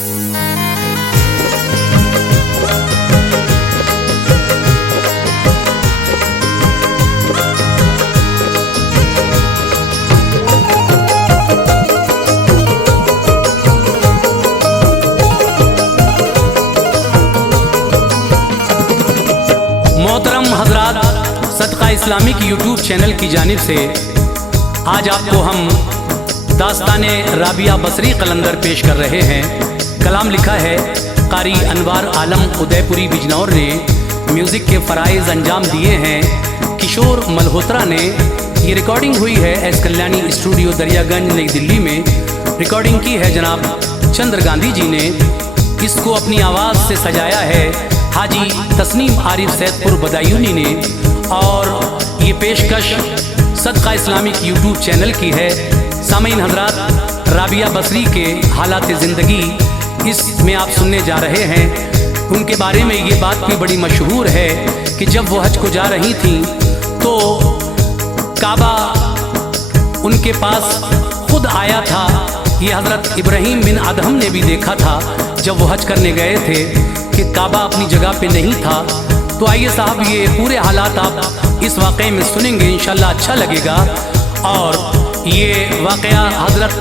मोहतरम हजरात, सदका इस्लामिक यूट्यूब चैनल की जानिब से आज आपको हम दास्ताने राबिया बसरी कलंदर पेश कर रहे हैं। कलाम लिखा है कारी अनवार आलम उदयपुरी बिजनौर ने, म्यूज़िक के फ़राइज़ अंजाम दिए हैं किशोर मल्होत्रा ने। ये रिकॉर्डिंग हुई है एस कल्याणी स्टूडियो दरियागंज नई दिल्ली में। रिकॉर्डिंग की है जनाब चंद्र गांधी जी ने। इसको अपनी आवाज़ से सजाया है हाजी तस्नीम आरिफ सैदपुर बदायूनी ने। और ये पेशकश सदका इस्लामिक यूट्यूब चैनल की है। सामीन हजरात, राबिया बसरी के हालात ज़िंदगी इसमें आप सुनने जा रहे हैं। उनके बारे में ये बात भी बड़ी मशहूर है कि जब वो हज को जा रही थी तो काबा उनके पास खुद आया था। ये हज़रत इब्राहीम बिन अदहम ने भी देखा था जब वो हज करने गए थे कि काबा अपनी जगह पे नहीं था। तो आइए साहब, ये पूरे हालात आप इस वाक़े में सुनेंगे, इंशाल्लाह अच्छा लगेगा। और ये वाक़या हज़रत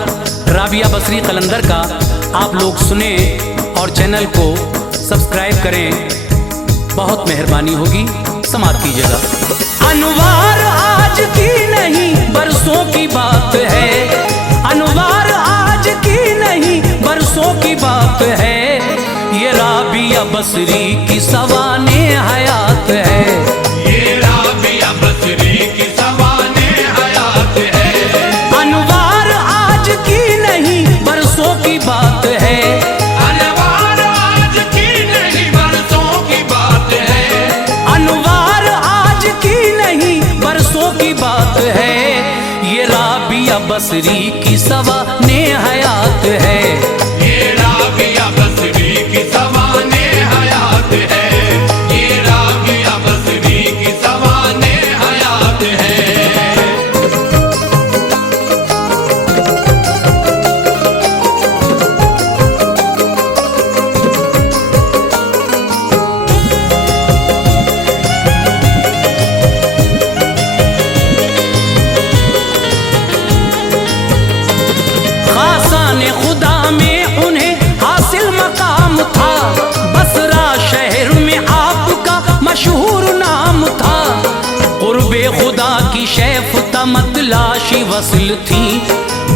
राबिया बसरी कलंदर का आप लोग सुने और चैनल को सब्सक्राइब करें, बहुत मेहरबानी होगी। समाप्त कीजिएगा। अनवार आज की नहीं बरसों की बात है, अनवार आज की नहीं बरसों की बात है। ये राबिया बसरी की सवाने हयात है, ये राबिया बसरी की सवाने हयात है। अनवार आज की नहीं बरसों की बात है, अनवार आज की नहीं बरसों की बात है, अनवार आज की नहीं बरसों की बात है। ये राबिया बसरी की सवाने हयात है, ये राबिया बसरी की सवाने हयात है, ये राबिया बसरी की सवाने हयात है। खासाने खुदा में उन्हें हासिल मकाम था, बसरा शहर में आपका मशहूर नाम था। कुर्बे खुदा की शैफ तमतलाशी वसल थी,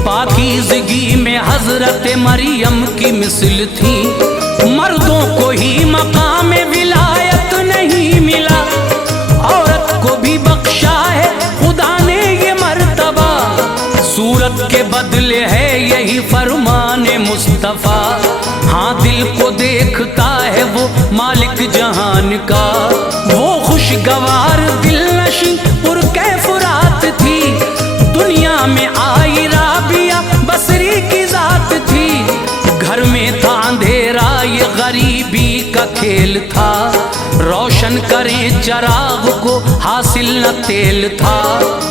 पाकीज़गी में हजरत मरियम की मिसल थी। मर्दों को ही मकाम विलायत नहीं मिला, औरत को भी बख्शा है खुदा ने ये मर्तबा। सूरत के बदले है यही फरमाने मुस्तफ़ा, हाँ दिल को देखता है वो मालिक जहान का। वो खुशगवार दिल नशी पुरकैफरात थी, दुनिया में आई राबिया बसरी की जात थी। घर में था अंधेरा ये गरीबी का खेल था, रोशन करें चराग को हासिल न तेल था।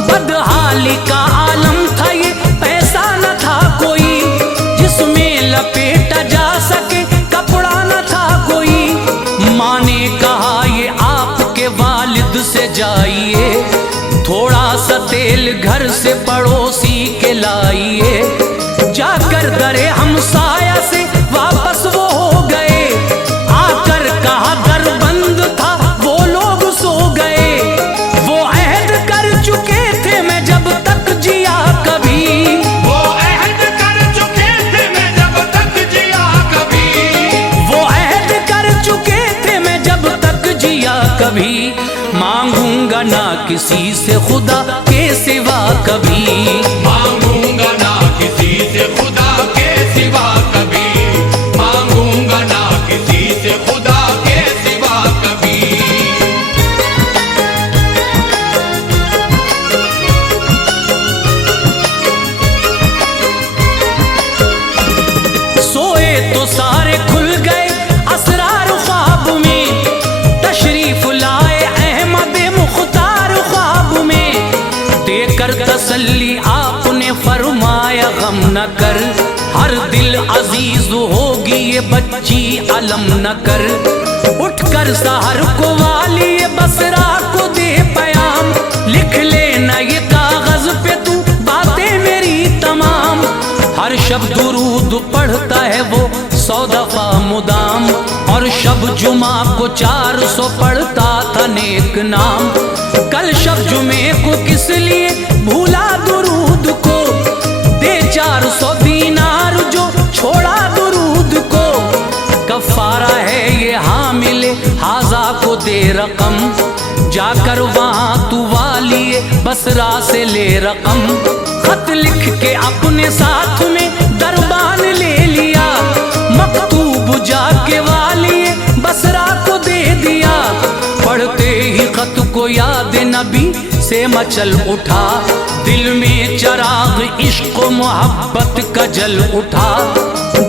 बदहाली का आलम था ये, पैसा न था कोई जिसमें लपेटा जा सके, कपड़ा न था कोई। माँ ने कहा ये आपके वालिद से जाइए, थोड़ा सा तेल घर से पड़ोसी के लाइए। जाकर दरे हमसाया से वापस वो हो गए, आकर कहा दर बंद था वो लोग सो गए। वो अहद कर चुके थे मैं जब तक जिया कभी, वो अहद कर चुके थे मैं जब तक जिया कभी, वो अहद कर चुके थे मैं जब तक जिया कभी। मांगूंगा ना किसी से खुदा के सिवा कभी, मांगूंगा ना किसी से खुदा के सिवा कभी, मांगूंगा ना किसी से खुदा के सिवा कभी। सोए तो सारे खुल गए असरार ख्वाब में, तशरीफ लाए अहमद मुख्तार ख्वाब में। देकर तसल्ली आपने फरमाया गम न कर, हर दिल अजीज होगी ये بچی علم نہ کر، اٹھ کر سحر کو والی بصرہ کو دے پیام، لکھ لینا یہ کاغذ پہ تو باتیں میری تمام، ہر شب درود پڑھتا ہے وہ 100 دفعہ مدام، اور شب جمعہ کو 400 پڑھتا تھا نیک نام، کل شب جمعے کو کس لیے بھولا درود کو، دے 400 دینار جو چھوڑا درود کو، کفارہ ہے یہ حامل حاضہ کو دے رقم، جا کر وہاں تو والی بصرہ سے لے رقم، خط لکھ کے اپنے ساتھ میں دربان لے لیا، مکتوب جا کے والی بصرہ کو دے دیا، پڑھتے ہی خط کو یاد نبی سے مچل اٹھا، دل میں چراغ عشق و محبت کا جل اٹھا،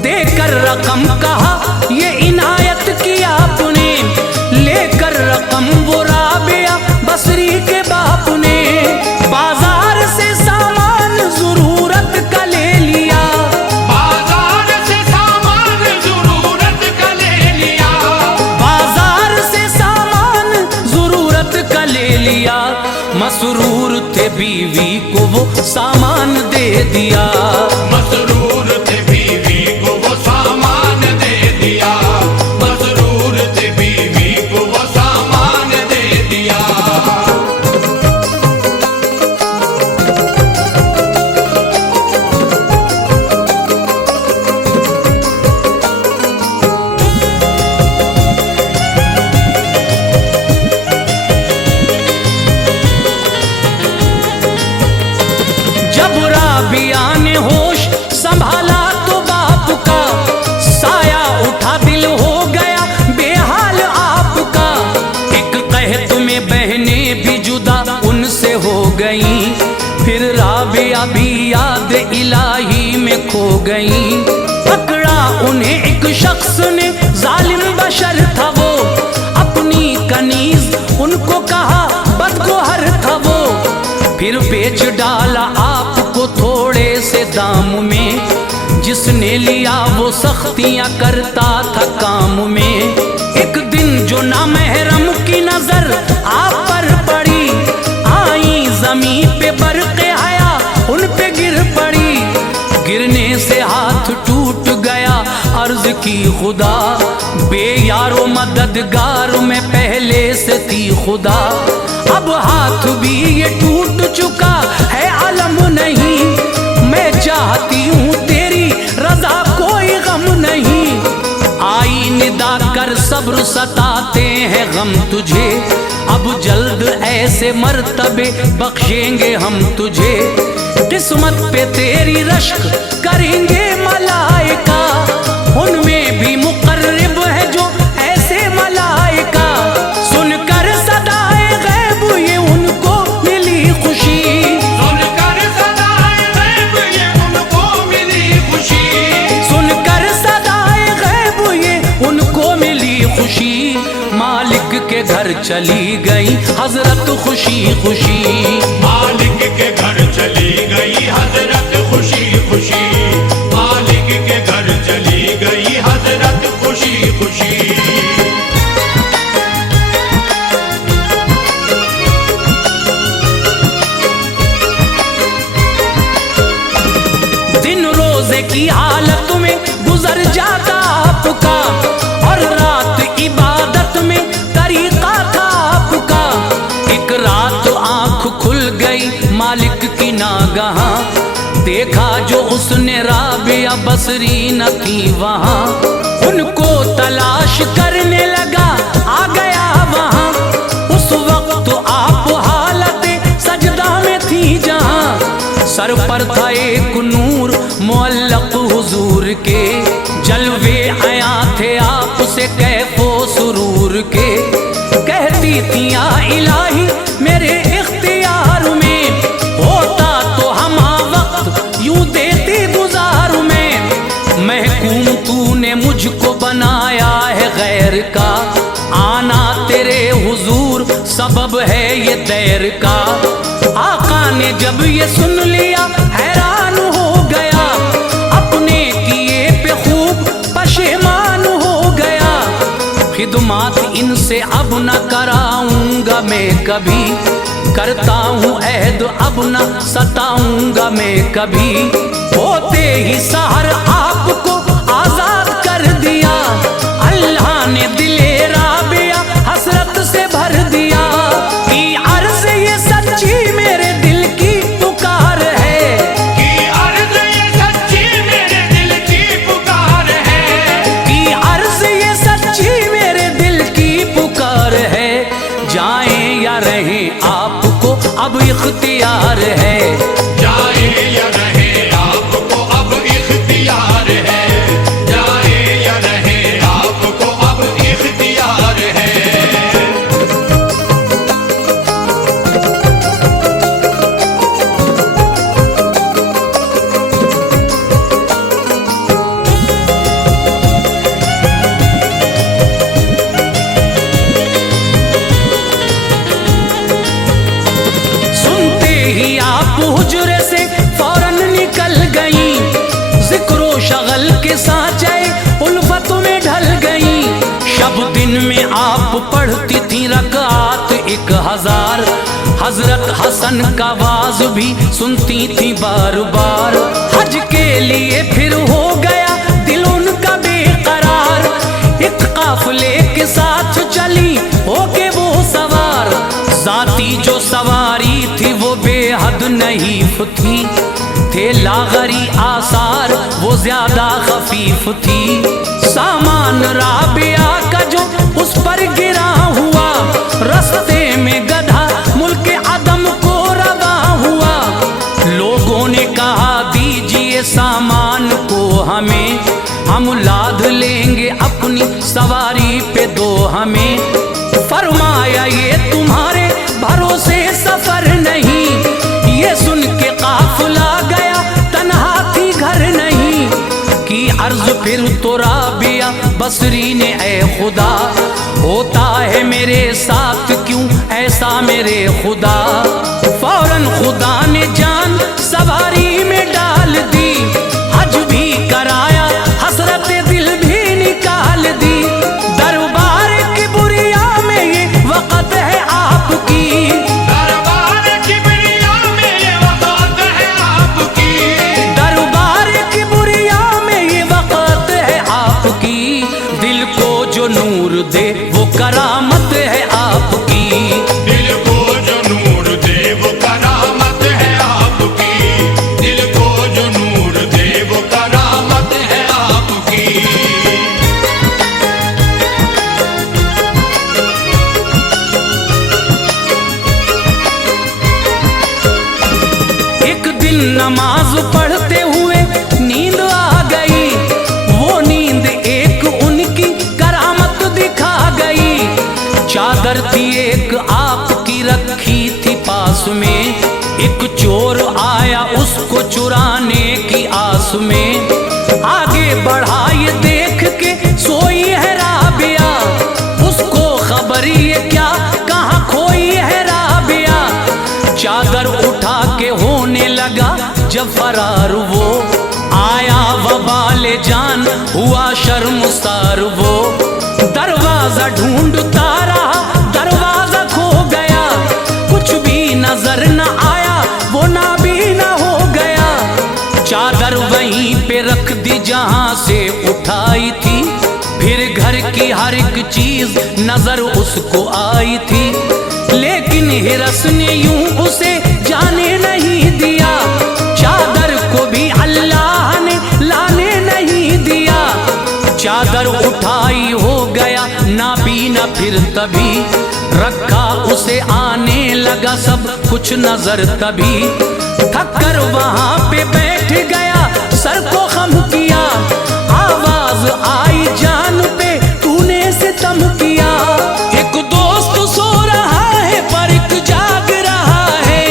دے کر رقم کہا یہ عنایت کیا آپ نے، لے کر رقم وہ رابعہ بصری کے باپ نے، بازار سے سامان ضرورت کا لے لیا، بازار سے سامان ضرورت کا لے لیا، بازار سے سامان ضرورت کا لے لیا، مسرور تھے بیوی کو وہ سامان دے دیا، مسرور تھے بیوی کو وہ سامان دے دیا، مسرور تھے بیوی کو وہ سامان دے دیا۔ جب رابعہ نے ہوش سنبھالا تو باپ کا سایہ اٹھا، دل ہو گیا بے حال آپ کا، ایک قحط میں بہنیں بھی جدا ان سے ہو گئیں، پھر رابعہ بھی یاد الہی میں کھو گئیں، پکڑا انہیں ایک شخص نے ظالم بشر تھا وہ، اپنی کنیز ان کو کہا بدگوہر تھا وہ، پھر بیچ ڈالا آپ کو تھوڑے سے دام میں، جس نے لیا وہ سختیاں کرتا تھا کام میں، ایک دن جو نامحرم کی نظر آپ پر پڑی، آئی زمین پہ برق حیا ان پہ گر پڑی، گرنے سے ہاتھ ٹوٹ گیا، عرض کی خدا بے یارو مددگار میں پہلے سے تھی خدا، اب ہاتھ بھی یہ ٹوٹ چکا ہے علم نہیں، میں چاہتی ہوں تیری رضا کوئی غم نہیں، آئی ندا کر صبر ستاتے ہیں غم تجھے، اب جلد ایسے مرتبے بخشیں گے ہم تجھے، قسمت پہ تیری رشک کریں گے ملائکہ، ان میں بھی مقرب ہے جو ایسے ملائکہ، سن کر صدائے غیب یہ ان کو ملی خوشی، سن کر صدائے غیب یہ ان کو ملی خوشی، سن کر صدائے غیب یہ ان کو ملی خوشی، مالک کے گھر چلی گئی حضرت خوشی خوشی، مالک کے گھر چلی گئی حضرت خوشی خوشی، مالک کے گھر چلی گئی حضرت خوشی خوشی۔ دن روزے کی حالت میں گزر جاتا آپ کا، اور رات عبادت میں طریقہ تھا آپ کا، ایک رات آنکھ کھل گئی مالک کی ناگہاں، دیکھا جو اس نے رابعہ بصری نہ تھی وہاں، ان کو تلاش کرنے لگا آ گیا وہاں، اس وقت آپ حالت سجدہ میں تھی جہاں، سر پر تھا ایک نور معلق حضور کے، جلوے عیاں تھے آپ سے کیف و سرور کے، کہتی تھی یا الہی میرے اختیار میں، ہوتا تو ہما وقت یوں دیتی گزار میں، محکوم تو نے مجھ کو بنایا ہے غیر کا، آنا تیرے حضور سبب ہے یہ دیر کا، آقا نے جب یہ سن لیا حیران ہو گیا، اپنے کیے پہ خوب پشیمان खिदमत इनसे अब न कराऊंगा मैं कभी, करता हूँ अहद अब न सताऊंगा मैं कभी। होते ही सहर आपको आजाद कर दिया, अल्लाह ने दिले राबिया हसरत से भर दिया। कि अर्ज ये सच्ची मेरे दिल की पुकार है, कि अर्ज ये सच्ची मेरे दिल की पुकार है, कि अर्ज ये सच्ची मेरे दिल की पुकार है। जाएं या रहें आपको अब इख्तियार है, जाए या रहे आपको अब इख्तियार है, जाए या रहे आपको अब इख्तियार है। सुनते ही आप हुजरे से फौरन निकल गई, जिक्रो शगल के साँचे उल्फत में ढल गई। शब दिन में आप पढ़ती थी रकात 1000, हजरत हसन का वाज भी सुनती थी बार बार। हज के लिए फिर हो गया दिल उनका बेकरार, एक काफिले के साथ चली होके वो सवार। जाती जो सवारी थी वो बेहद नहीफ थी, थे लागरी आसार वो ज्यादा खफीफ थी। सामान राबिया का जो उस पर गिरा हुआ, रस्ते में गधा मुल्क अदम को रवा हुआ। लोगों ने कहा दीजिए सामान को हमें, हम लाद लेंगे अपनी सवारी पे दो हमें। फरमाया ये तुम्हारे भरोसे सफर नहीं, ये सुन के काफिला गया तन्हा थी घर नहीं। की अर्ज फिर तो राबिया बसरी ने ऐ खुदा, होता है मेरे साथ क्यों ऐसा मेरे खुदा। फौरन खुदा ने जान सवारी में डाल दी, हज भी कराया हसरत दिल भी निकाल दी। दरबार की बुरिया में ये वक़्त है आपकी, दरबार किबरिया में ये वक़्त है आपकी, दरबार की बुरिया में ये वक़्त है आपकी। दिल को जो नूर दे वो करामत है आपकी, दिल को जो नूर दे वो करामत है आपकी, दिल को जो नूर दे वो करामत है आपकी। एक दिन नमाज पढ़ते हुए नींद आ गई, वो नींद एक उनकी करामत दिखा गई। चादर थी एक आपकी रखी थी पास में, एक चोर आया उसको चुराने की आस में। आगे बढ़ा ये देख के सोई है राबिया, उसको खबर ये क्या कहाँ खोई है राबिया। चादर उठा के होने लगा जब फरार वो, आया वबाले जान हुआ शर्मसार वो। दरवाजा ढूंढता रहा दरवाजा खो गया, कुछ भी नजर न आया वो नाबीना हो गया। चादर वहीं पे रख दी जहां से उठाई थी, फिर घर की हर एक चीज नजर उसको आई थी। लेकिन हिरस ने यूं उसे जाने नहीं दिया, चादर को भी अल्लाह ने लाने नहीं दिया। चादर उठाई हो गया नाबीना फिर तभी, रखा उसे आने लगा सब कुछ नजर तभी। थक कर वहां पे बैठ गया सर को खम किया, आवाज आई जान पे तूने सितम किया। एक दोस्त सो रहा है पर एक जाग रहा है,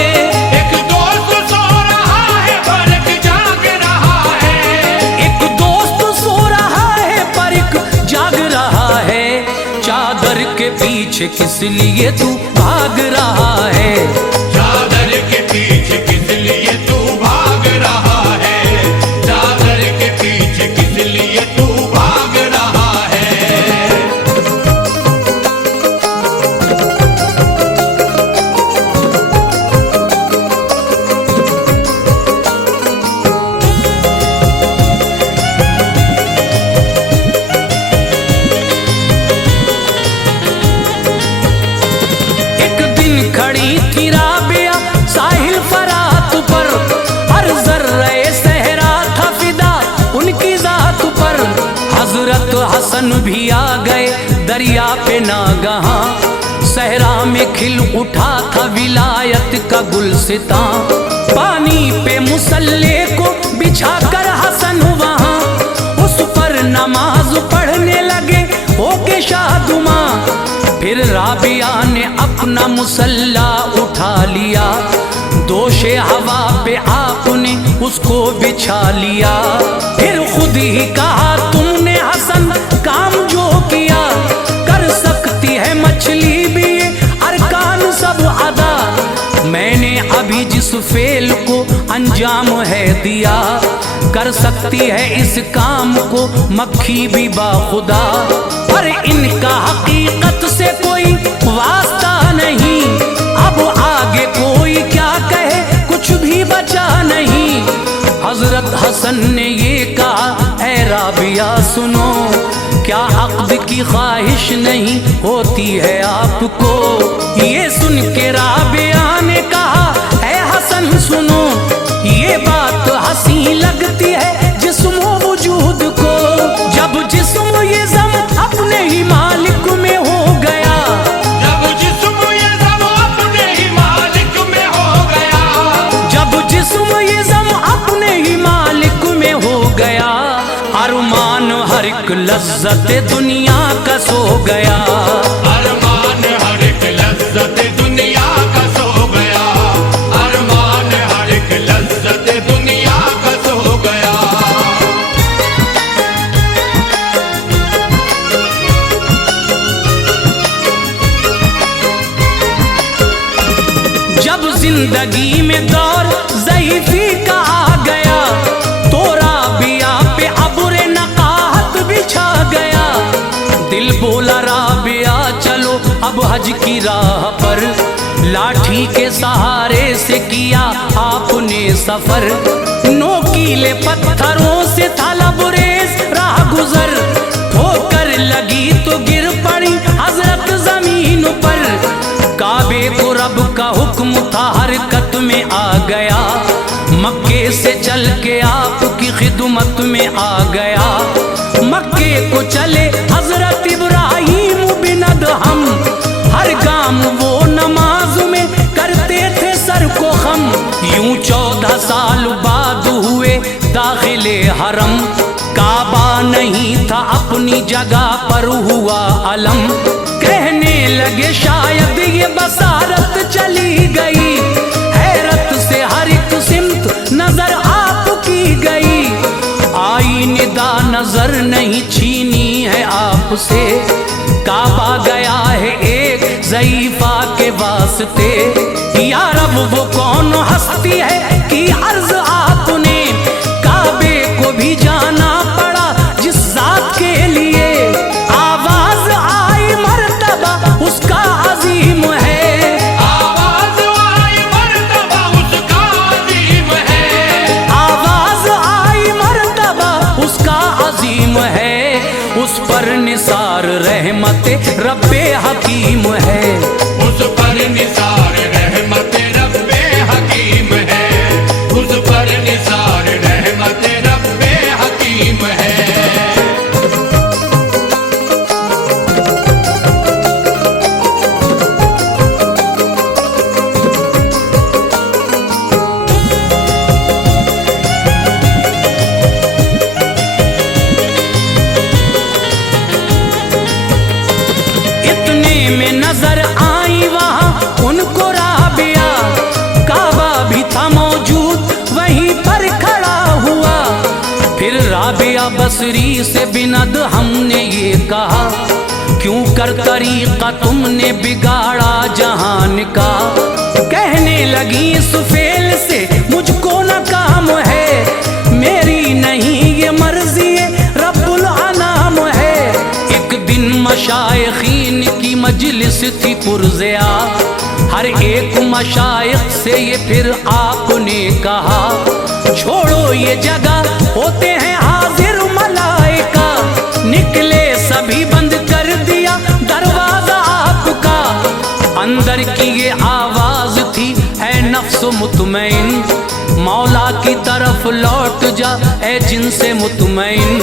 एक दोस्त सो रहा है पर एक जाग रहा है, एक दोस्त सो रहा है पर एक जाग रहा है। चादर के पीछे किस लिए तू भाग रहा है, चादर के पीछे किस लिए तू भाग रहा है, चादर के पीछे किस लिए तू भाग रहा है। हजरत हसन भी आ गए दरिया पे नागहां, सहरा में खिल उठा था विलायत का गुलसितां। पानी पे मुसल्ले को बिछा कर हसन वहां, उस पर नमाज पढ़ने लगे होके शादुमा। फिर राबिया ने अपना मुसल्ला उठा लिया, दोषे हवा पे आपने उसको बिछा लिया। फिर खुद ही कहा तुमने हसन काम जो किया, कर सकती है मछली भी ये अरकान सब अदा। मैंने अभी जिस फेल को अंजाम है दिया, कर सकती है इस काम को मक्खी भी बाखुदा। पर इनका हकीकत से कोई वास्ता नहीं, अब आगे कोई क्या कहे कुछ भी बचा नहीं। हजरत हसन ने ये कहा, ऐ राबिया सुनो, क्या अक्द की ख्वाहिश नहीं होती है आपको। ये सुन के राबिया ने कहा, ऐ हसन सुनो, ये बात हंसी लगती है जिस्म वजूद को। जब जिस्म ये जम अपने ही मालिक में हो गया, जब जिस्म ये जम अपने ही मालिक में हो गया, जब जिस्म ये जम अपने ही मालिक में हो गया, अरमान हर एक लज्जत दुनिया का सो गया। अरमान हर एक लज्जत दुनिया का सो गया, अरमान हर एक लज्जत दुनिया का सो गया। जब जिंदगी में दौर ज़ईफ़ी का आ गया, तो राबिया पे अब्र नकाहत बिछा गया। दिल बोला राबिया चलो अब हज की राह पर, लाठी के सहारे से किया आपने सफर। नोकीले पत्थरों से था लबरेज राह गुजर, ठोकर लगी तो गिर पड़ी हजरत जमीन पर। काबे को रब का हुक्म था हरकत में आ गया, मक्के से चल के आपकी खिदमत में आ गया। मक्के को चले हजरत इब्राहिम बिन अदहम, हर गाम वो नमाज में करते थे सर को खम। यूं 14 साल बाद हुए दाखिले हरम, काबा नहीं था अपनी जगह पर हुआ अलम। कहने लगे शायद ये बसारत चली गई, हैरत से हर एक सिमत नजर आपकी गई। आई निदा नजर नहीं छीनी है आपसे, काबा गया है एक ज़ईफ़ा के वास्ते। या रब वो कौन हस्ती है कि अर्ज आपने, काबे को भी जाना पड़ा जिस जात के लिए। आवाज आई मर्तबा उसका अजीम है, आवाज आई मर्तबा उसका अजीम है, आवाज आई मर्तबा उसका अजीम है। उस पर निसार रहमत रब्बे हकीम है, उस पर निसार रहमत रब्बे हकीम है, उस पर निसार रहमत रब्बे हकीम है। इतने में नजर आई वहां उनको राबिया, काबा भी था मौजूद वहीं पर खड़ा हुआ। फिर राबिया बसरी से बिनद हमने ये कहा, क्यों कर तरीका तुमने बिगाड़ा जहान का। कहने लगी इस फेल से मुझको न काम है, मेरी नहीं ये मर्जी रब्बुल अनाम है। एक दिन मशाइखीन की मजलिस थी पुरज़िया, हर एक मशाइख से ये फिर आपने कहा, छोड़ो ये जगह होते हैं हाजिर मलाइका। निकले सभी बंद कर दिया दरवाजा आपका। अंदर की ये आवाज थी, ऐ नफ्स मुतमईन, मौला की तरफ लौट जा ऐ जिनसे मुतमईन।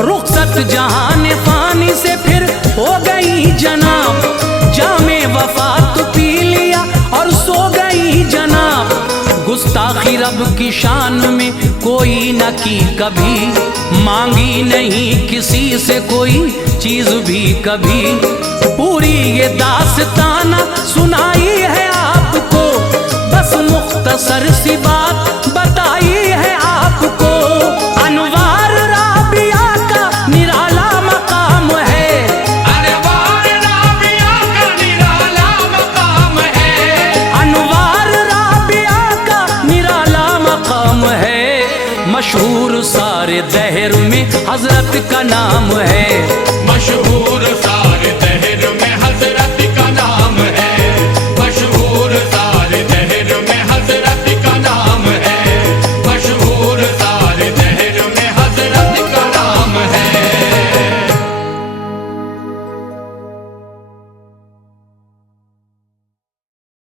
रुखसत सूरत जहान फानी से फिर हो गई जनाब, जामे वफा तो पी लिया और सो गई जनाब। गुस्ताखी रब की शान में कोई न की कभी, मांगी नहीं किसी से कोई चीज भी कभी। पूरी ये दास्ताना सुनाई है आपको, बस मुख्तसर सी बात बताई है आपको। अनवार राबिया का निराला मकाम है, अनवार राबिया का निराला मकाम है, अनवार राबिया का निराला मकाम है। मशहूर सारे दहर में हजरत का नाम है, मशहूर सा